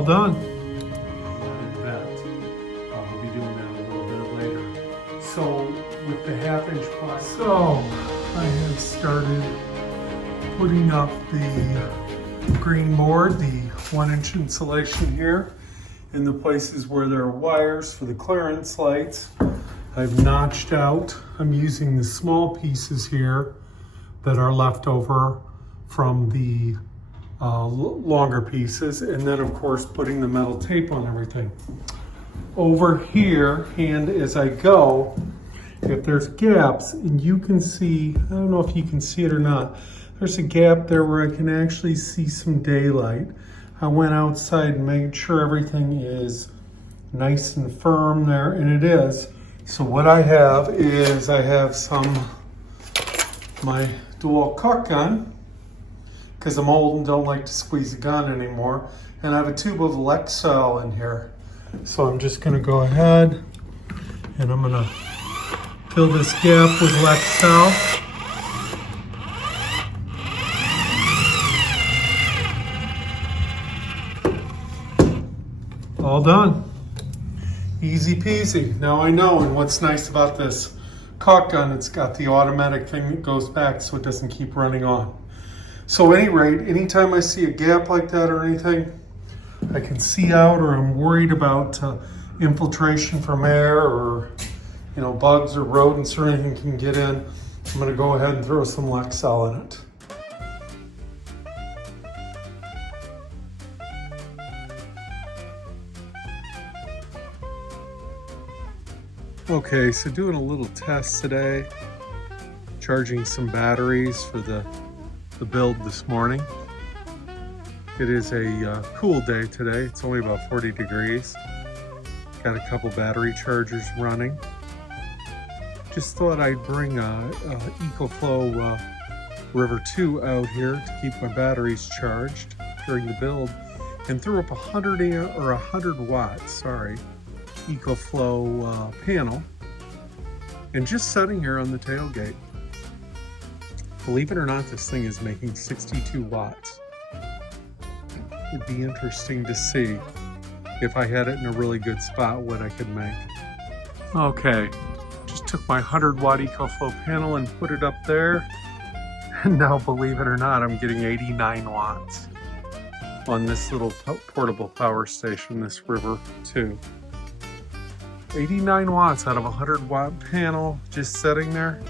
All done. We'll be doing that a little bit later. So with the 1/2 inch ply, I have started putting up the green board, the 1-inch insulation here, in the places where there are wires for the clearance lights. I've notched out. I'm using the small pieces here that are left over from the longer pieces, and then of course putting the metal tape on everything. Over here, and as I go, if there's gaps, and you can see, I don't know if you can see it or not, there's a gap there where I can actually see some daylight. I went outside and made sure everything is nice and firm there, and it is. So what I have is I have my dual cut gun, because I'm old and don't like to squeeze a gun anymore, and I have a tube of Lexel in here. So I'm just going to go ahead and I'm going to fill this gap with Lexel. All done. Easy peasy. Now I know, and what's nice about this caulk gun, it's got the automatic thing that goes back so it doesn't keep running on. So at any rate, anytime I see a gap like that or anything, I can see out, or I'm worried about infiltration from air, or bugs or rodents or anything can get in, I'm going to go ahead and throw some Lexel in it. Okay, so doing a little test today, charging some batteries for the build this morning. It is a cool day today. It's only about 40 degrees. Got a couple battery chargers running. Just thought I'd bring EcoFlow River 2 out here to keep my batteries charged during the build, and threw up 100 watts, EcoFlow panel, and just sitting here on the tailgate. Believe it or not, this thing is making 62 watts. It'd be interesting to see if I had it in a really good spot what I could make. Okay, just took my 100-watt EcoFlow panel and put it up there, and now believe it or not, I'm getting 89 watts on this little portable power station, this River 2. 89 watts out of a 100-watt panel just sitting there.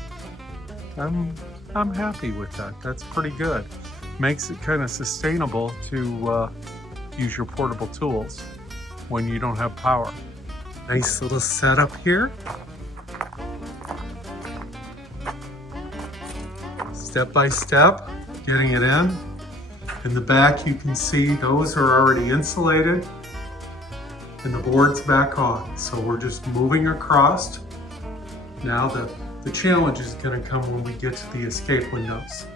I'm happy with that. That's pretty good. Makes it kind of sustainable to use your portable tools when you don't have power. Nice little setup here. Step by step, getting it in. In the back, you can see those are already insulated, and the board's back on. So we're just moving across. Now the challenge is going to come when we get to the escape windows.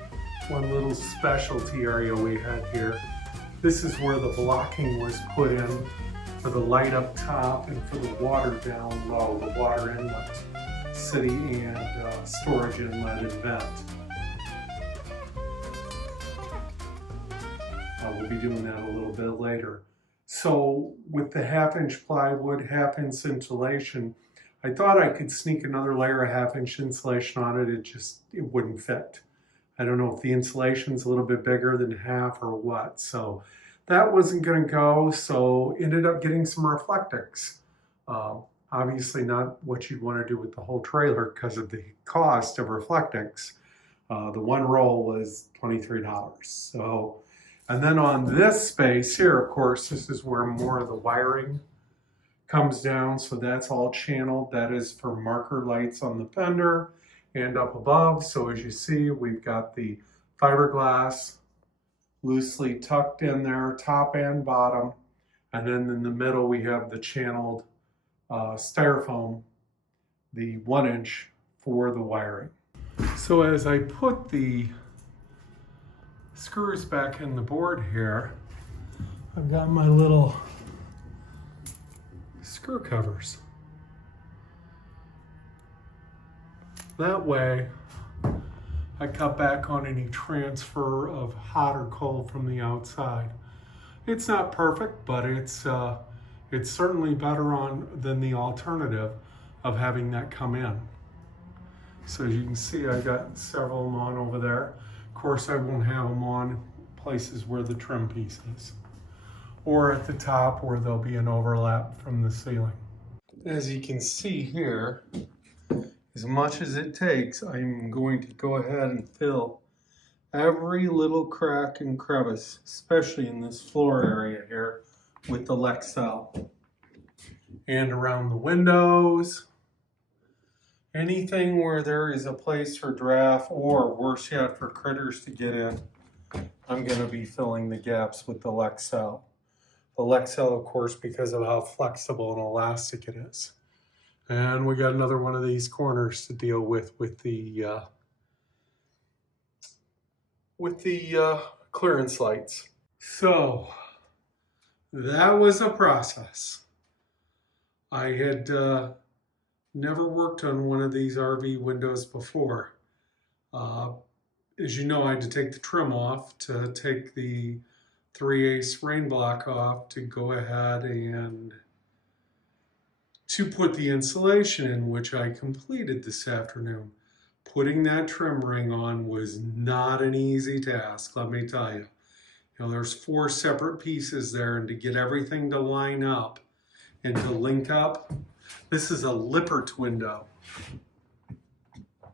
One little specialty area we had here. This is where the blocking was put in for the light up top and for the water down low, the water inlet, city and storage inlet and vent. We'll be doing that a little bit later. So with the 1/2-inch plywood, 1/2-inch insulation, I thought I could sneak another layer of 1/2-inch insulation on it. It wouldn't fit. I don't know if the insulation's a little bit bigger than half or what. So that wasn't going to go. So ended up getting some Reflectix. Obviously not what you'd want to do with the whole trailer because of the cost of Reflectix. The one roll was $23. So, and then on this space here, of course, this is where more of the wiring comes down. So that's all channeled. That is for marker lights on the fender and up above. So as you see, we've got the fiberglass loosely tucked in there, top and bottom. And then in the middle, we have the channeled styrofoam, the 1-inch for the wiring. So as I put the screws back in the board here, I've got my little screw covers. That way, I cut back on any transfer of hot or cold from the outside. It's not perfect, but it's certainly better on than the alternative of having that come in. So as you can see, I got several of them on over there. Of course, I won't have them on places where the trim piece is, or at the top where there'll be an overlap from the ceiling. As you can see here, as much as it takes, I'm going to go ahead and fill every little crack and crevice, especially in this floor area here, with the Lexel. And around the windows, anything where there is a place for draft, or worse yet, for critters to get in, I'm going to be filling the gaps with the Lexel. The Lexel, of course, because of how flexible and elastic it is. And we got another one of these corners to deal with the clearance lights. So that was a process. I had never worked on one of these RV windows before. As you know, I had to take the trim off, to take the 3/8 rain block off, to go ahead and to put the insulation in, which I completed this afternoon. Putting that trim ring on was not an easy task, let me tell you. You know, there's 4 separate pieces there, and to get everything to line up and to link up. This is a Lippert window.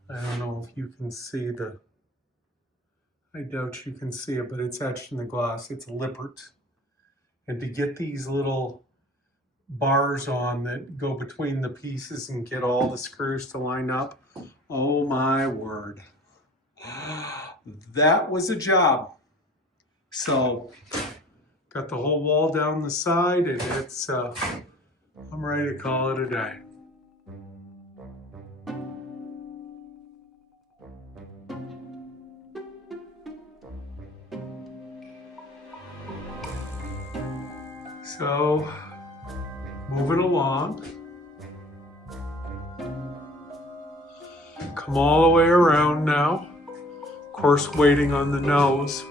I don't know if you can see I doubt you can see it, but it's etched in the glass. It's Lippert. And to get these little bars on that go between the pieces and get all the screws to line up, oh my word. That was a job. So, got the whole wall down the side, and I'm ready to call it a day. So, moving along. Come all the way around now. Of course, waiting on the nose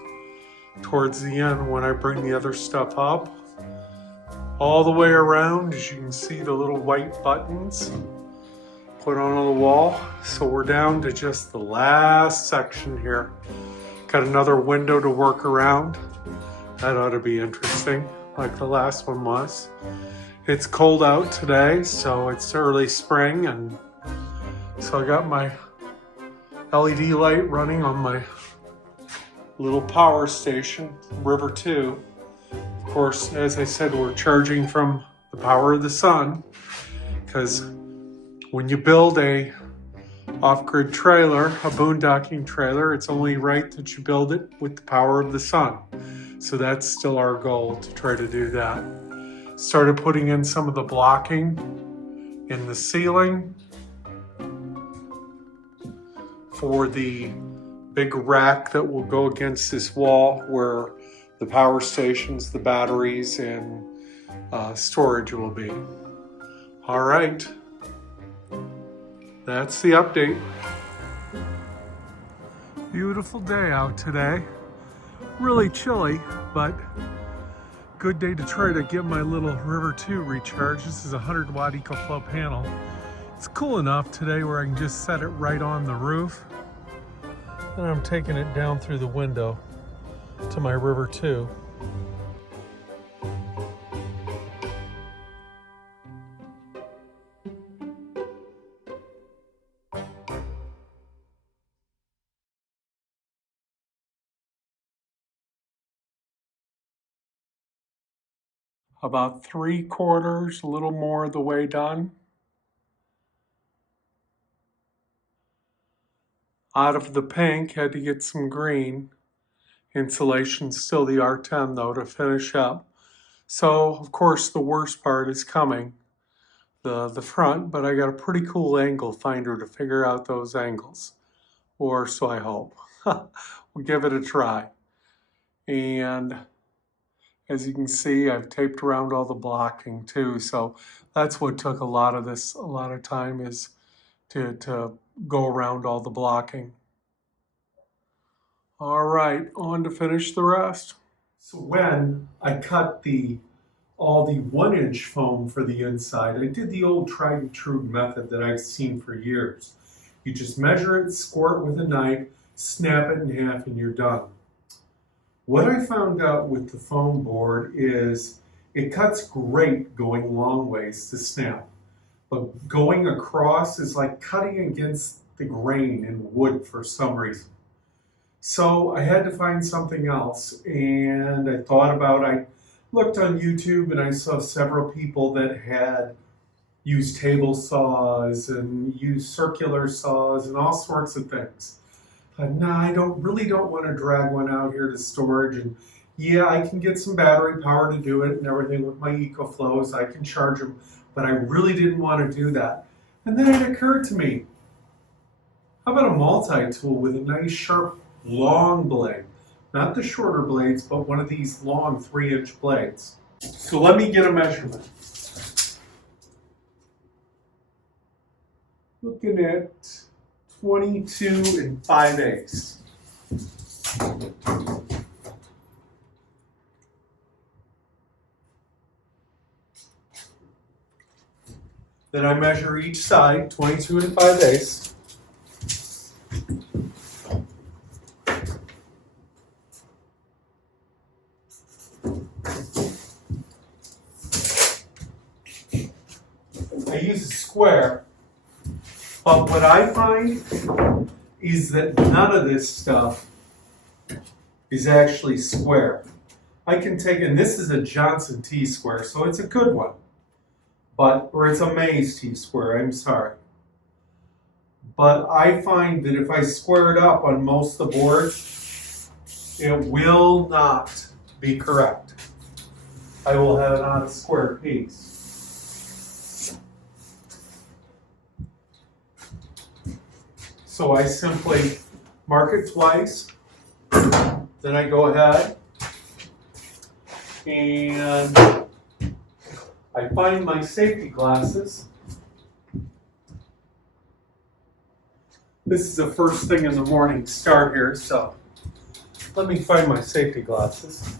towards the end when I bring the other stuff up. All the way around, as you can see, the little white buttons put on the wall. So we're down to just the last section here. Got another window to work around. That ought to be interesting, like the last one was. It's cold out today, so it's early spring, and so I got my LED light running on my little power station, River 2. Of course, as I said, we're charging from the power of the sun, because when you build a off-grid trailer, a boondocking trailer, it's only right that you build it with the power of the sun. So that's still our goal, to try to do that. Started putting in some of the blocking in the ceiling for the big rack that will go against this wall where the power stations, the batteries, and storage will be. All right, that's the update. Beautiful day out today. Really chilly, but good day to try to get my little River 2 recharged. This is a 100-watt EcoFlow panel. It's cool enough today where I can just set it right on the roof. And I'm taking it down through the window to my River 2. About 3/4, a little more of the way done. Out of the pink, had to get some green. Insulation, still the R10 though, to finish up. So, of course, the worst part is coming, the front, but I got a pretty cool angle finder to figure out those angles. Or so I hope. We'll give it a try. And as you can see, I've taped around all the blocking too. So that's what took a lot of time, is to go around all the blocking. All right, on to finish the rest. So when I cut all the 1-inch foam for the inside, I did the old tried and true method that I've seen for years. You just measure it, score it with a knife, snap it in half, and you're done. What I found out with the foam board is it cuts great going long ways to snap, but going across is like cutting against the grain in wood for some reason. So I had to find something else, and I looked on YouTube and I saw several people that had used table saws and used circular saws and all sorts of things. No, I really don't want to drag one out here to storage, and yeah, I can get some battery power to do it and everything with my EcoFlows. I can charge them, but I really didn't want to do that. And then it occurred to me, how about a multi-tool with a nice sharp long blade? Not the shorter blades, but one of these long 3-inch blades. So let me get a measurement. Looking at 22 5/8. Then I measure each side, 22 5/8. I use a square, but what I find is that none of this stuff is actually square. I can take, and this is a Johnson T-square, so it's a good one, or it's a Mays T-square, I'm sorry. But I find that if I square it up on most of the board, it will not be correct. I will have it on a square piece. So I simply mark it twice, then I go ahead and I find my safety glasses. This is the first thing in the morning start here, so let me find my safety glasses.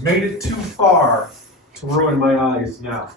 Made it too far to ruin my eyes now.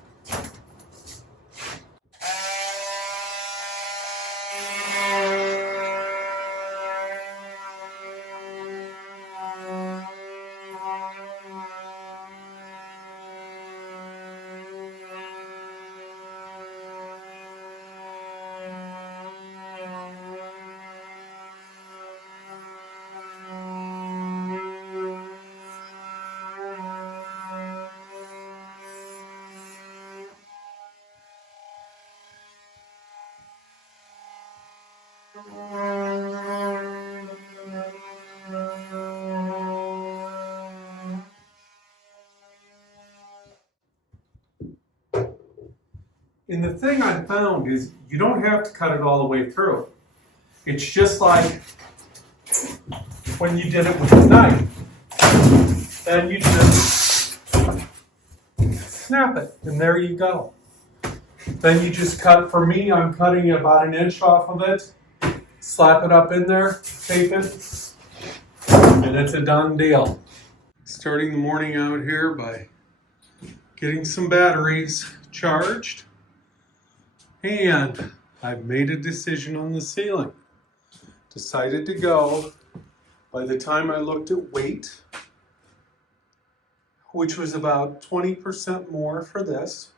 And the thing I found is you don't have to cut it all the way through. It's just like when you did it with the knife. And you just snap it, and there you go. Then you just cut, for me, I'm cutting about 1 inch off of it, slap it up in there, tape it, and it's a done deal. Starting the morning out here by getting some batteries charged. And I've made a decision on the ceiling. Decided to go, by the time I looked at weight, which was about 20% more for this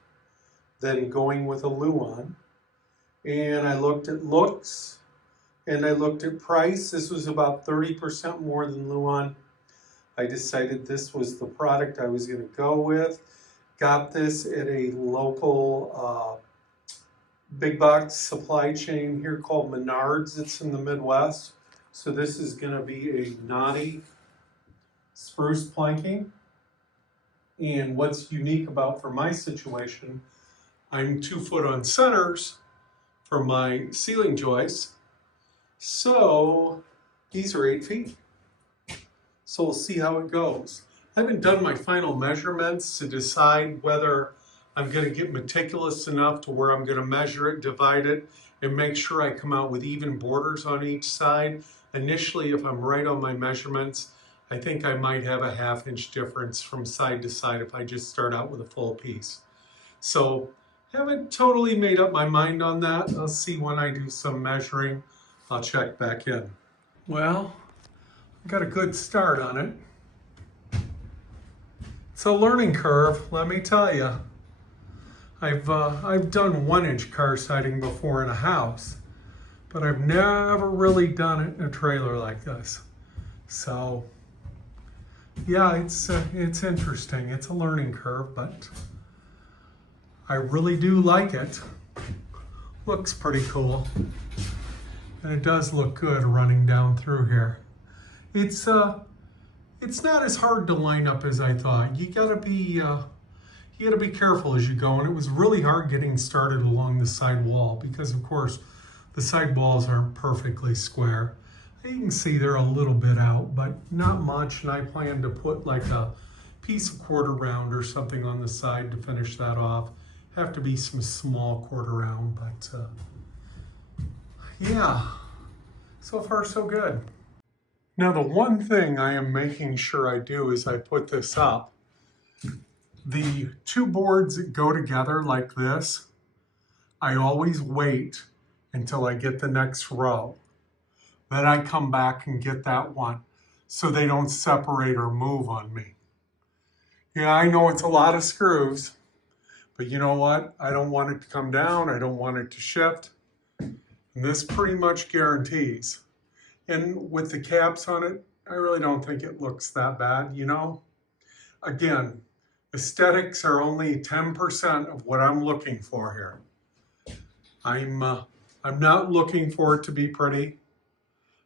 than going with a Luan. And I looked at looks, and I looked at price. This was about 30% more than Luan. I decided this was the product I was going to go with. Got this at a local big box supply chain here called Menards. It's in the Midwest. So this is going to be a knotty spruce planking. And what's unique about for my situation, I'm 2 foot on centers for my ceiling joists. So these are 8 feet. So we'll see how it goes. I haven't done my final measurements to decide whether I'm going to get meticulous enough to where I'm going to measure it, divide it, and make sure I come out with even borders on each side. Initially, if I'm right on my measurements, I think I might have a 1/2 inch difference from side to side if I just start out with a full piece. So haven't totally made up my mind on that. I'll see when I do some measuring. I'll check back in. Well, I got a good start on it. It's a learning curve, let me tell you. I've done 1-inch car siding before in a house, but I've never really done it in a trailer like this. So yeah, it's interesting. It's a learning curve, but I really do like it. Looks pretty cool. And it does look good running down through here. It's not as hard to line up as I thought. You gotta be careful as you go, and it was really hard getting started along the side wall because of course the side walls aren't perfectly square. You can see they're a little bit out, but not much, and I plan to put like a piece of quarter round or something on the side to finish that off. Have to be some small quarter round, but yeah, so far so good. Now the one thing I am making sure I do is I put this up. The two boards that go together like this, I always wait until I get the next row. Then I come back and get that one so they don't separate or move on me. Yeah, I know it's a lot of screws, but you know what? I don't want it to come down. I don't want it to shift. And this pretty much guarantees. And with the caps on it, I really don't think it looks that bad, you know? Again, aesthetics are only 10% of what I'm looking for here. I'm not looking for it to be pretty.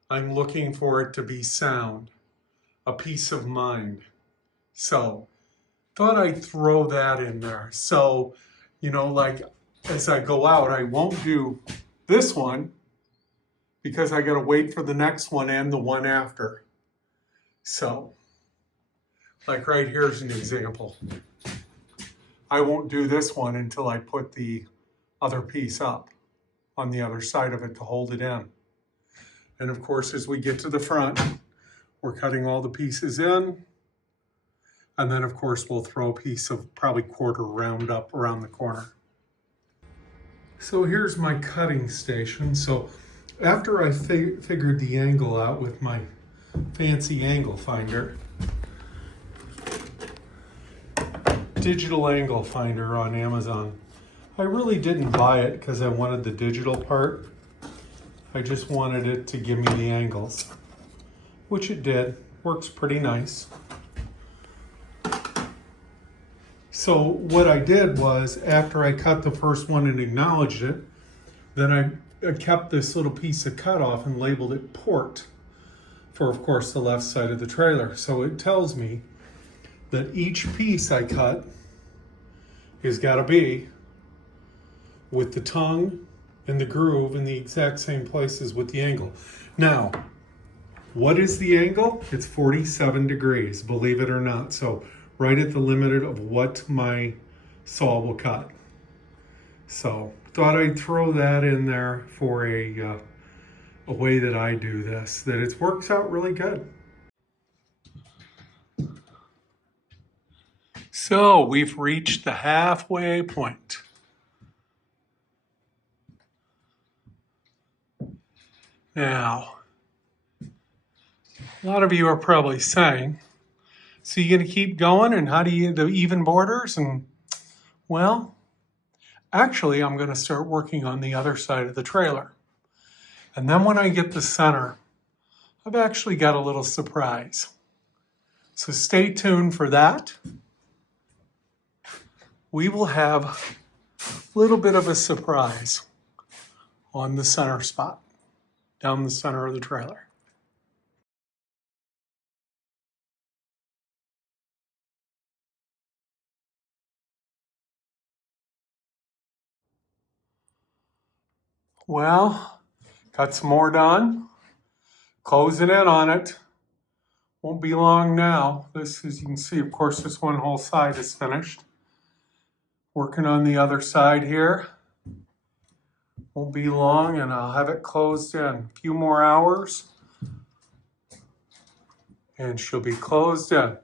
I'm looking for it to be sound, a peace of mind. So, thought I'd throw that in there. So, you know, like as I go out, I won't do this one because I got to wait for the next one and the one after. So, like right here's an example. I won't do this one until I put the other piece up on the other side of it to hold it in. And of course, as we get to the front, we're cutting all the pieces in. And then of course, we'll throw a piece of probably quarter round up around the corner. So here's my cutting station. So after I figured the angle out with my fancy angle finder, digital angle finder on Amazon. I really didn't buy it because I wanted the digital part. I just wanted it to give me the angles, which it did. Works pretty nice. So what I did was, after I cut the first one and acknowledged it, then I kept this little piece of cut off and labeled it port for, of course, the left side of the trailer. So it tells me that each piece I cut has got to be with the tongue and the groove in the exact same places with the angle. Now, what is the angle? It's 47 degrees, believe it or not. So right at the limit of what my saw will cut. So thought I'd throw that in there for a way that I do this, that it works out really good. So we've reached the halfway point. Now, a lot of you are probably saying, so you're going to keep going, and how do you, the even borders? And well, actually, I'm going to start working on the other side of the trailer. And then when I get the center, I've actually got a little surprise. So stay tuned for that. We will have a little bit of a surprise on the center spot, down the center of the trailer. Well, got some more done. Closing in on it. Won't be long now. This, as you can see, of course, this one whole side is finished. Working on the other side here. Won't be long and I'll have it closed in a few more hours. And she'll be closed in.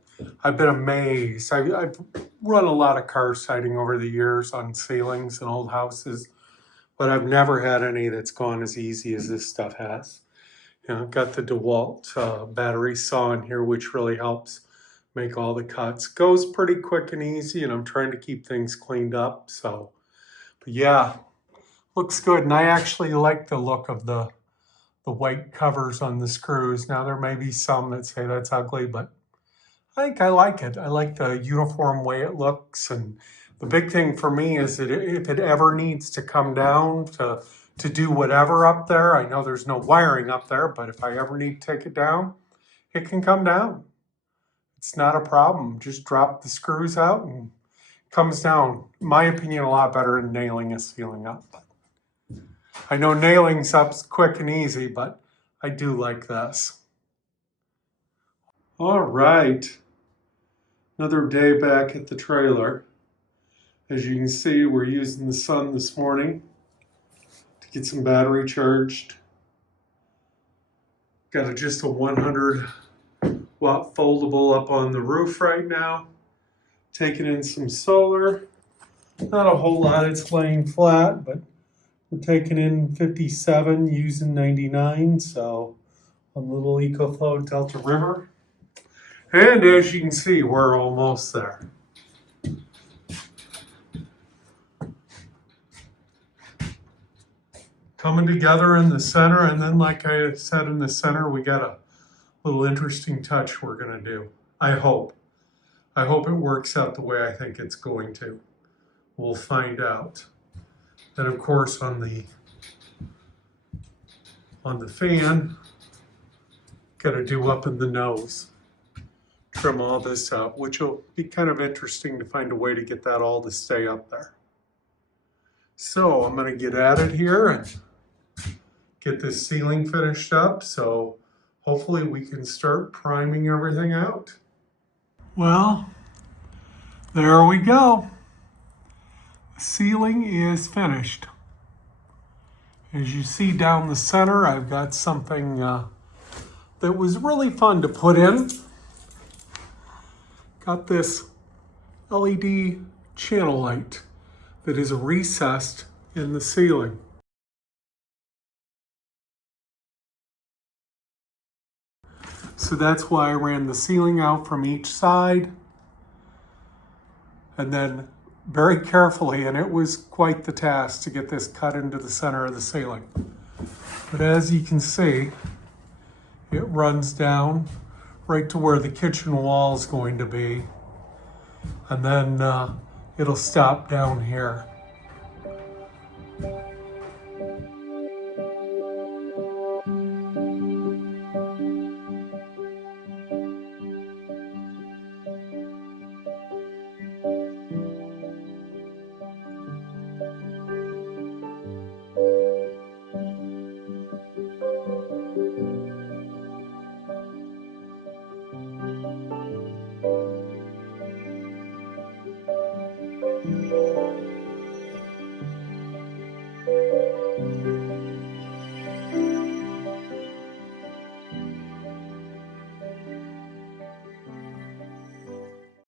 I've been amazed. I've run a lot of car siding over the years on ceilings and old houses, but I've never had any that's gone as easy as this stuff has. You know, I've got the DeWalt battery saw in here, which really helps make all the cuts. Goes pretty quick and easy, and I'm trying to keep things cleaned up. So, but yeah, looks good. And I actually like the look of the white covers on the screws. Now, there may be some that say that's ugly, but I think I like it. I like the uniform way it looks. And the big thing for me is that if it ever needs to come down to do whatever up there, I know there's no wiring up there, but if I ever need to take it down, it can come down. It's not a problem. Just drop the screws out and it comes down. In my opinion, a lot better than nailing a ceiling up. I know nailing's up's quick and easy, but I do like this. All right. Another day back at the trailer. As you can see, we're using the sun this morning to get some battery charged. Got just a 100 watt foldable up on the roof right now. Taking in some solar. Not a whole lot, it's laying flat, but we're taking in 57 using 99, so on the little EcoFlow Delta River. And as you can see, we're almost there. Coming together in the center, and then like I said in the center, we got a little interesting touch we're gonna do. I hope it works out the way I think it's going to. We'll find out. And of course on the fan, gotta do up in the nose. Trim all this up, which will be kind of interesting to find a way to get that all to stay up there. So I'm gonna get at it here and get this ceiling finished up, so hopefully we can start priming everything out. Well, there we go. The ceiling is finished. As you see down the center, I've got something that was really fun to put in. Got this LED channel light that is recessed in the ceiling. So that's why I ran the ceiling out from each side. And then very carefully, and it was quite the task to get this cut into the center of the ceiling. But as you can see, it runs down right to where the kitchen wall is going to be. And then it'll stop down here.